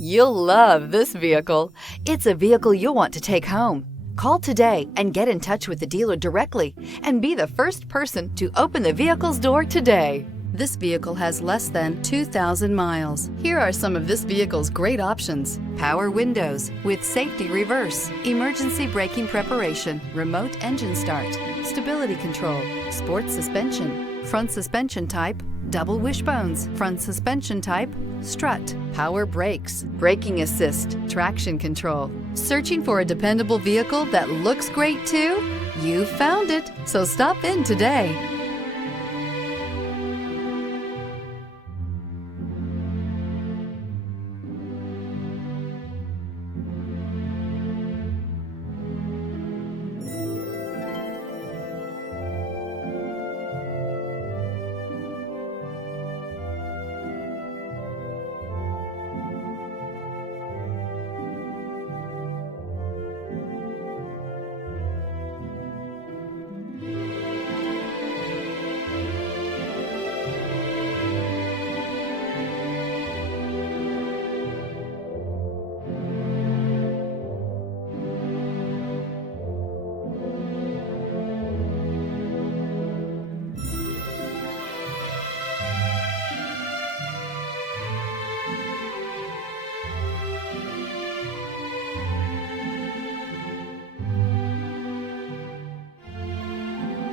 You'll love this vehicle. It's a vehicle you'll want to take home. Call today and get in touch with the dealer directly and be the first person to open the vehicle's door today. This vehicle has less than 2,000 miles. Here are some of this vehicle's great options: power windows with safety reverse, emergency braking preparation, remote engine start, stability control, sports suspension, front suspension type, double wishbones, front suspension type, strut, power brakes, braking assist, traction control. Searching for a dependable vehicle that looks great too? You found it, so stop in today.